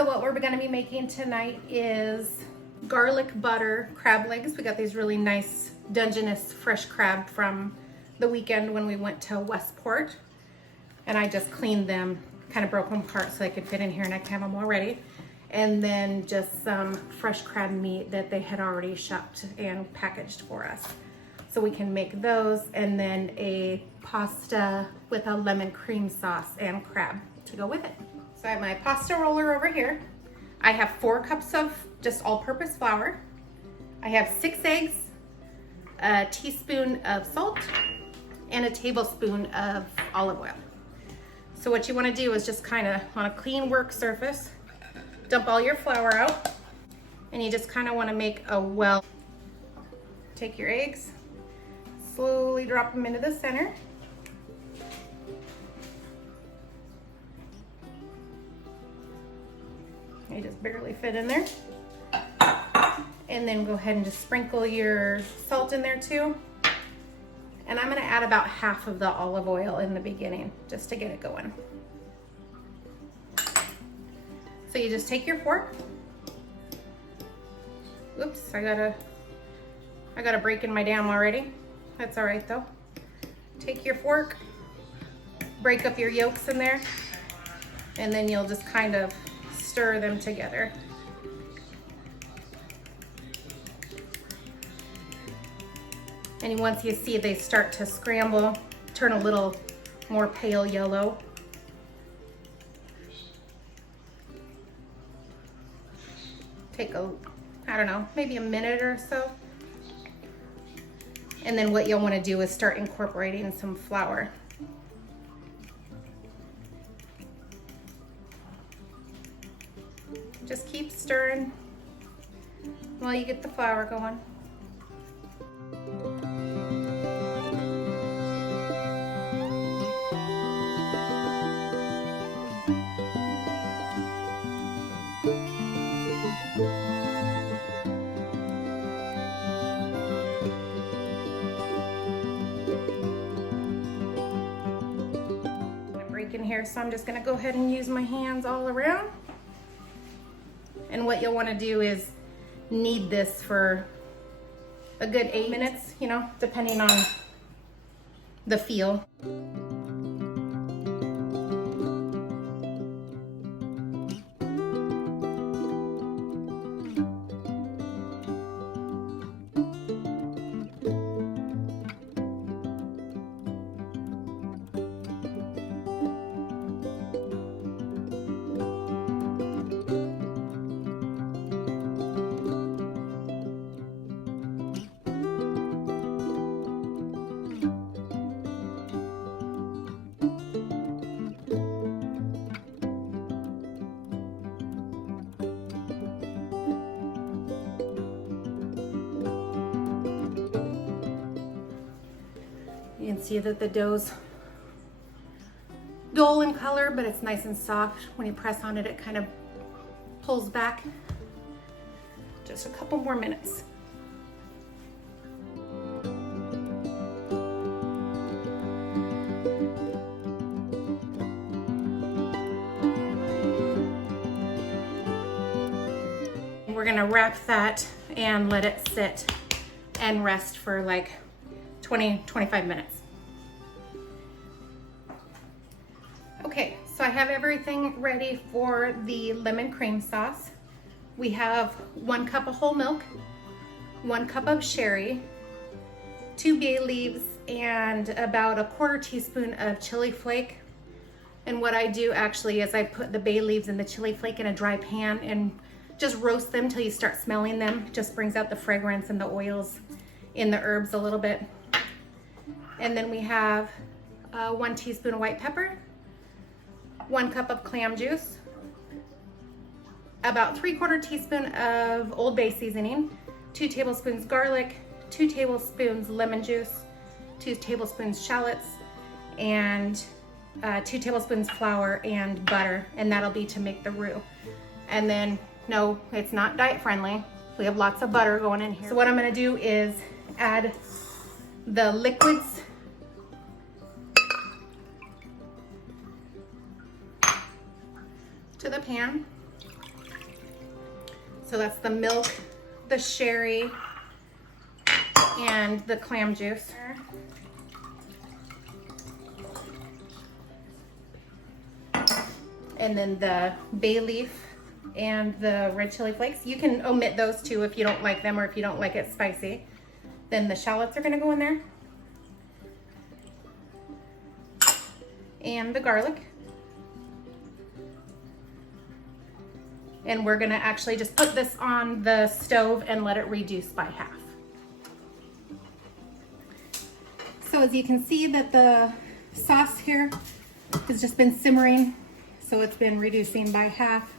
So what we're gonna be making tonight is garlic butter crab legs. We got these really nice Dungeness fresh crab from the weekend when we went to Westport. And I just cleaned them, kind of broke them apart so they could fit in here and I can have them all ready. And then just some fresh crab meat that they had already shopped and packaged for us. So we can make those, and then a pasta with a lemon cream sauce and crab to go with it. So I have my pasta roller over here. I have 4 cups of just all-purpose flour. I have 6 eggs, a teaspoon of salt, and a tablespoon of olive oil. So what you want to do is just kind of on a clean work surface, dump all your flour out, and you just kind of want to make a well. Take your eggs, slowly drop them into the center. They just barely fit in there. And then go ahead and just sprinkle your salt in there too. And I'm gonna add about half of the olive oil in the beginning, just to get it going. So you just take your fork. Oops, I got a break in my dam already. That's all right though. Take your fork, break up your yolks in there, and then you'll just kind of stir them together. And once you see they start to scramble, turn a little more pale yellow. Take I don't know, maybe a minute or so. And then what you'll want to do is start incorporating some flour. Just keep stirring while you get the flour going. In here, so I'm just going to go ahead and use my hands all around. And what you'll want to do is knead this for a good 8 minutes, you know, depending on the feel. You can see that the dough's dull in color, but it's nice and soft. When you press on it, it kind of pulls back. Just a couple more minutes. We're gonna wrap that and let it sit and rest for like 20-25 minutes. Okay, so I have everything ready for the lemon cream sauce. We have 1 cup of whole milk, 1 cup of sherry, 2 bay leaves, and about a 1/4 teaspoon of chili flake. And what I do actually is I put the bay leaves and the chili flake in a dry pan and just roast them till you start smelling them. It just brings out the fragrance and the oils in the herbs a little bit. And then we have 1 teaspoon of white pepper, 1 cup of clam juice, about 3/4 teaspoon of Old Bay seasoning, 2 tablespoons garlic, 2 tablespoons lemon juice, 2 tablespoons shallots, and 2 tablespoons flour and butter, and that'll be to make the roux. And then, no, it's not diet friendly. We have lots of butter going in here. So what I'm gonna do is add the liquids to the pan. So that's the milk, the sherry, and the clam juice. And then the bay leaf and the red chili flakes. You can omit those two if you don't like them or if you don't like it spicy. Then the shallots are gonna go in there. And the garlic. And we're gonna actually just put this on the stove and let it reduce by half. So as you can see that the sauce here has just been simmering. So it's been reducing by half.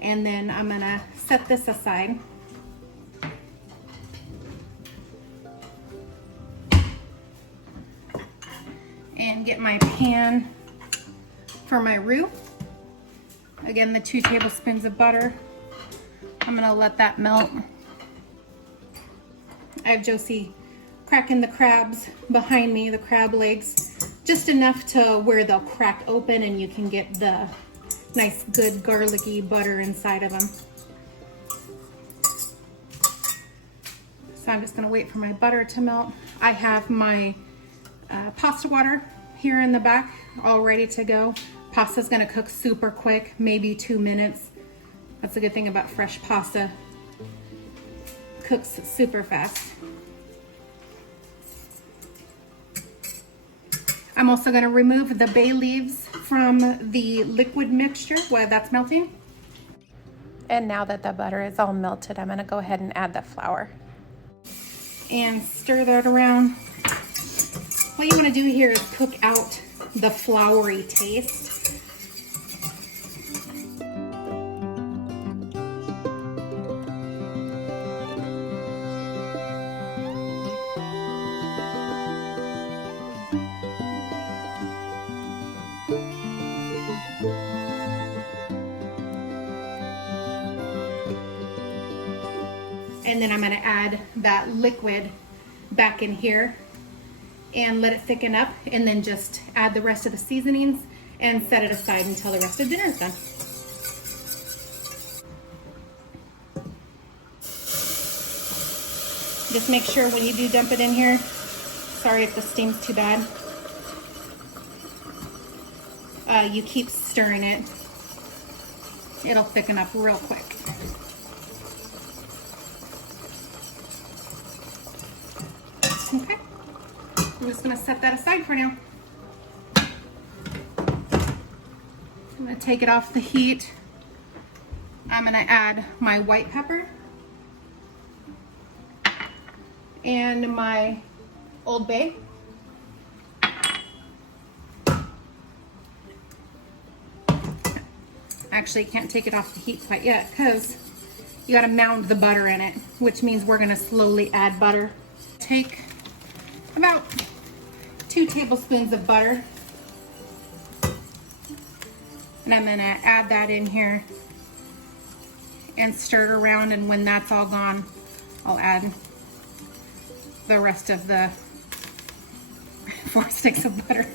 And then I'm gonna set this aside. And get my pan for my roux. Again, the 2 tablespoons of butter. I'm gonna let that melt. I have Josie cracking the crabs behind me, the crab legs, just enough to where they'll crack open and you can get the nice, good, garlicky butter inside of them. So I'm just gonna wait for my butter to melt. I have my pasta water here in the back, all ready to go. Pasta's gonna cook super quick, maybe 2 minutes. That's a good thing about fresh pasta. Cooks super fast. I'm also gonna remove the bay leaves from the liquid mixture while that's melting. And now that the butter is all melted, I'm gonna go ahead and add the flour. And stir that around. What you wanna do here is cook out the floury taste. And then I'm gonna add that liquid back in here and let it thicken up, and then just add the rest of the seasonings and set it aside until the rest of dinner is done. Just make sure when you do dump it in here, sorry if the steam's too bad, you keep stirring it. It'll thicken up real quick. Okay, I'm just gonna set that aside for now. I'm gonna take it off the heat. I'm gonna add my white pepper and my Old Bay. Actually, can't take it off the heat quite yet because you gotta mound the butter in it, which means we're gonna slowly add butter. Take about 2 tablespoons of butter, and I'm gonna add that in here and stir it around, and when that's all gone, I'll add the rest of the 4 sticks of butter.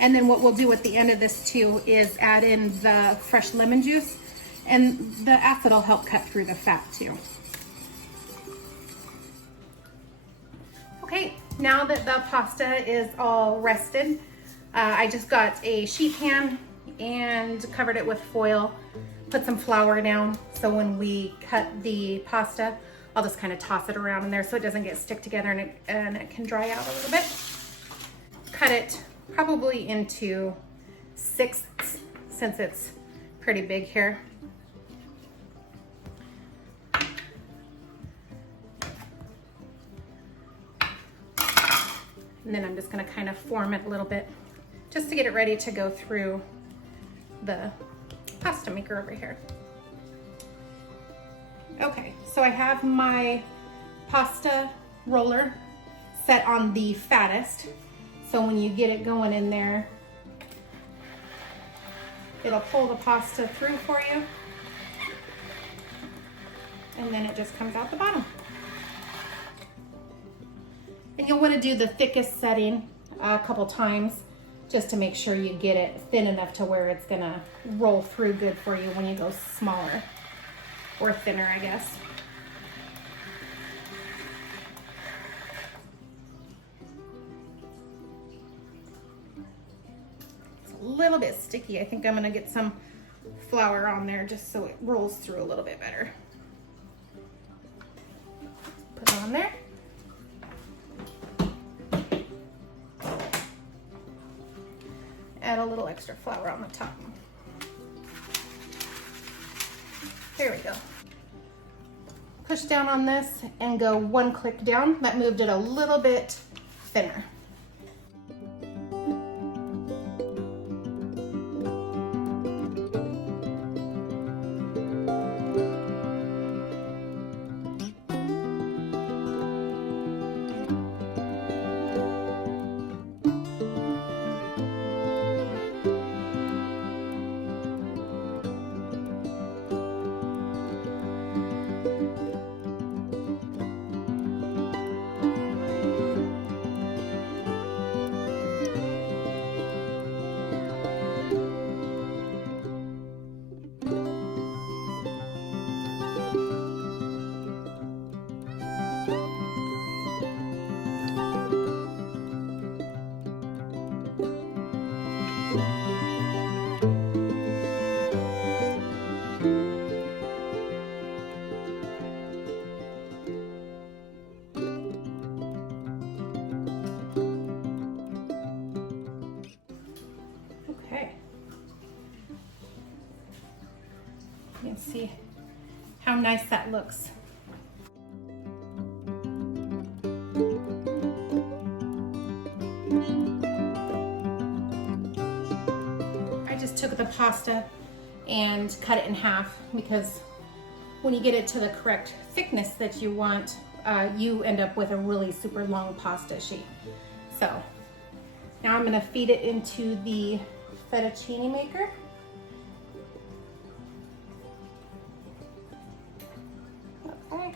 And then what we'll do at the end of this too is add in the fresh lemon juice, and the acid will help cut through the fat too. Okay, now that the pasta is all rested, I just got a sheet pan and covered it with foil, put some flour down, so when we cut the pasta, I'll just kind of toss it around in there so it doesn't get stick together and it can dry out a little bit. Cut it probably into 6ths since it's pretty big here. And then I'm just gonna kind of form it a little bit just to get it ready to go through the pasta maker over here. Okay, so I have my pasta roller set on the fattest. So when you get it going in there, it'll pull the pasta through for you. And then it just comes out the bottom. And you'll want to do the thickest setting a couple times just to make sure you get it thin enough to where it's gonna roll through good for you when you go smaller. or thinner, I guess. It's a little bit sticky. I think I'm gonna get some flour on there just so it rolls through a little bit better. Put it on there. Add a little extra flour on the top. There we go. Push down on this and go one click down. That moved it a little bit thinner. You can see how nice that looks. I just took the pasta and cut it in half because when you get it to the correct thickness that you want, you end up with a really super long pasta sheet. So now I'm gonna feed it into the fettuccine maker. Okay.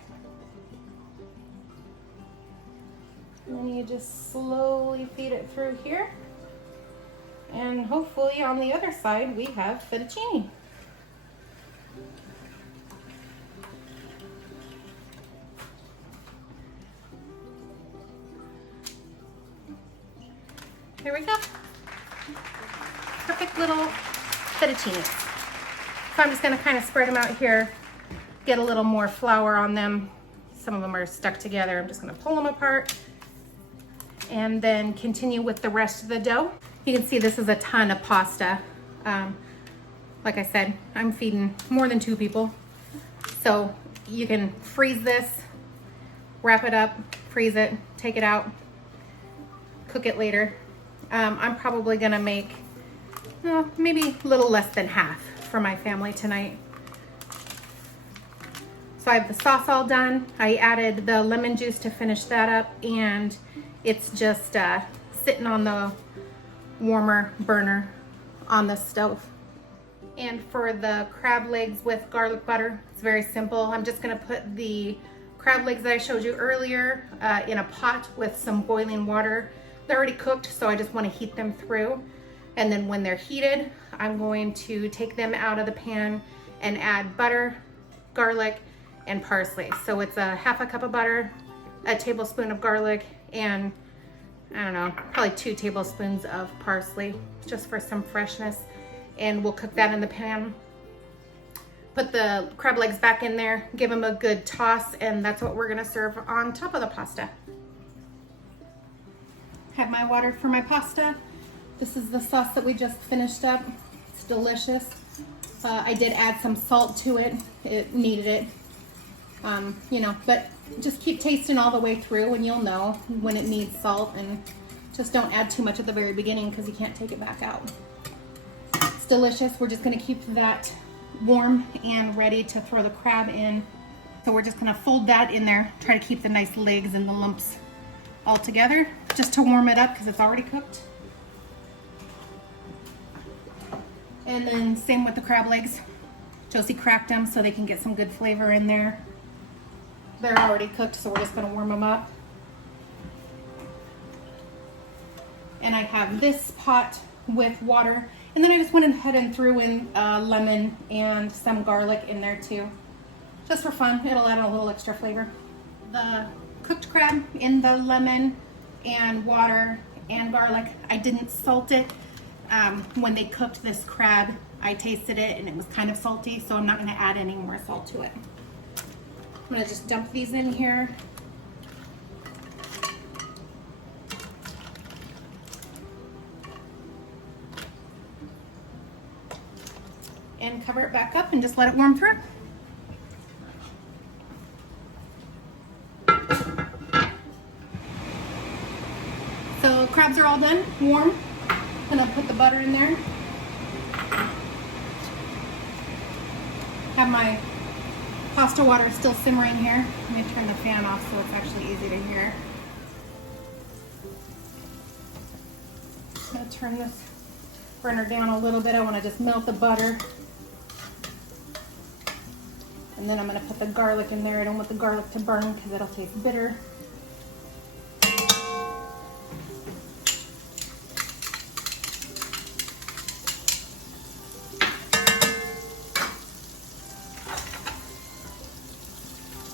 And then you just slowly feed it through here. And hopefully on the other side we have fettuccine. There we go. Perfect little fettuccine. So I'm just gonna kind of spread them out here, get a little more flour on them. Some of them are stuck together. I'm just gonna pull them apart and then continue with the rest of the dough. You can see this is a ton of pasta. Like I said, I'm feeding more than 2 people. So you can freeze this, wrap it up, freeze it, take it out, cook it later. I'm probably gonna make maybe a little less than half for my family tonight. So I have the sauce all done. I added the lemon juice to finish that up, and it's just sitting on the warmer burner on the stove. And for the crab legs with garlic butter, it's very simple. I'm just gonna put the crab legs that I showed you earlier in a pot with some boiling water. They're already cooked, so I just want to heat them through. And then when they're heated, I'm going to take them out of the pan and add butter, garlic, and parsley. So it's a half a cup of butter, a tablespoon of garlic, and I don't know, probably 2 tablespoons of parsley, just for some freshness. And we'll cook that in the pan. Put the crab legs back in there, give them a good toss, and that's what we're gonna serve on top of the pasta. Have my water for my pasta. This is the sauce that we just finished up. It's delicious. I did add some salt to it. It needed it. You know, but just keep tasting all the way through and you'll know when it needs salt, and just don't add too much at the very beginning because you can't take it back out. It's delicious. We're just gonna keep that warm and ready to throw the crab in. So we're just gonna fold that in there, try to keep the nice legs and the lumps all together, just to warm it up because it's already cooked. And then same with the crab legs. Josie cracked them so they can get some good flavor in there. They're already cooked, so we're just gonna warm them up. And I have this pot with water, and then I just went ahead and threw in lemon and some garlic in there too. just for fun. It'll add a little extra flavor. The cooked crab in the lemon and water and garlic. I didn't salt it. When they cooked this crab, I tasted it and it was kind of salty, so I'm not gonna add any more salt to it. I'm gonna just dump these in here. And cover it back up and just let it warm through. So crabs are all done, warm. I'm gonna put the butter in there. Have my pasta water still simmering here. Let me turn the fan off so it's actually easy to hear. I'm gonna turn this burner down a little bit. I wanna just melt the butter. And then I'm gonna put the garlic in there. I don't want the garlic to burn because it'll taste bitter.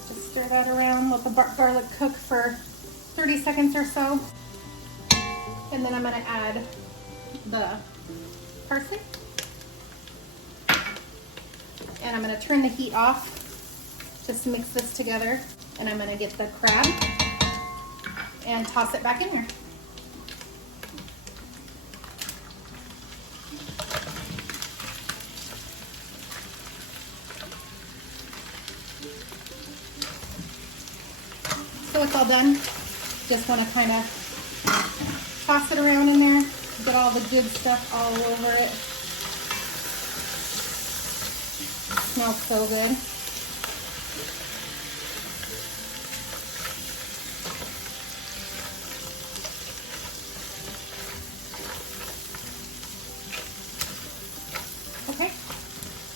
Just stir that around, let the garlic cook for 30 seconds or so. And then I'm gonna add the parsley. And I'm gonna turn the heat off just to mix this together. And I'm gonna get the crab and toss it back in here. So it's all done. Just wanna kind of toss it around in there, get all the good stuff all over it. Smells so good. Okay,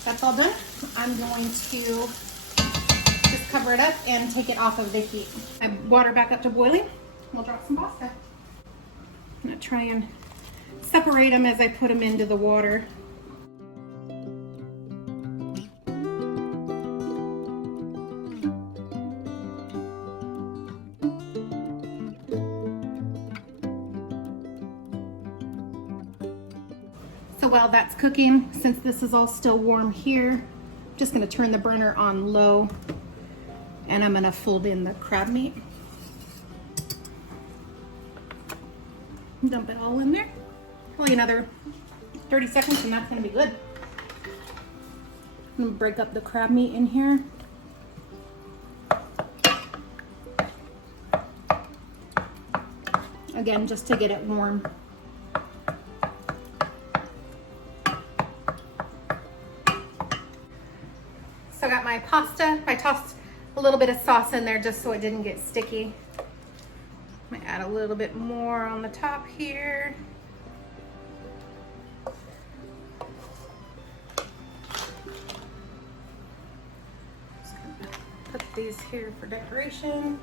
that's all done. I'm going to just cover it up and take it off of the heat. I water back up to boiling. We'll drop some pasta. I'm gonna try and separate them as I put them into the water. So while that's cooking, since this is all still warm here, I'm just gonna turn the burner on low and I'm gonna fold in the crab meat. Dump it all in there. Probably another 30 seconds and that's gonna be good. I'm gonna break up the crab meat in here. Again, just to get it warm. So I got my pasta. I tossed a little bit of sauce in there just so it didn't get sticky. I'm gonna add a little bit more on the top here. Just gonna put these here for decoration.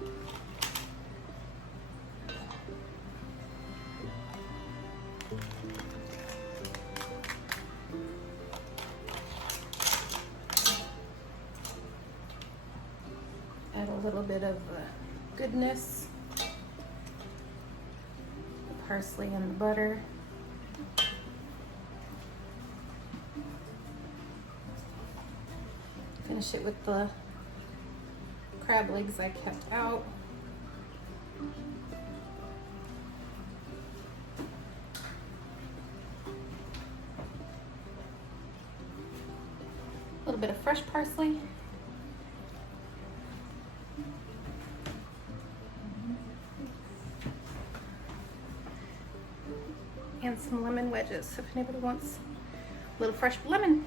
Add a little bit of goodness, the parsley and the butter. Finish it with the crab legs I kept out. A little bit of fresh parsley. And some lemon wedges if anybody wants a little fresh lemon.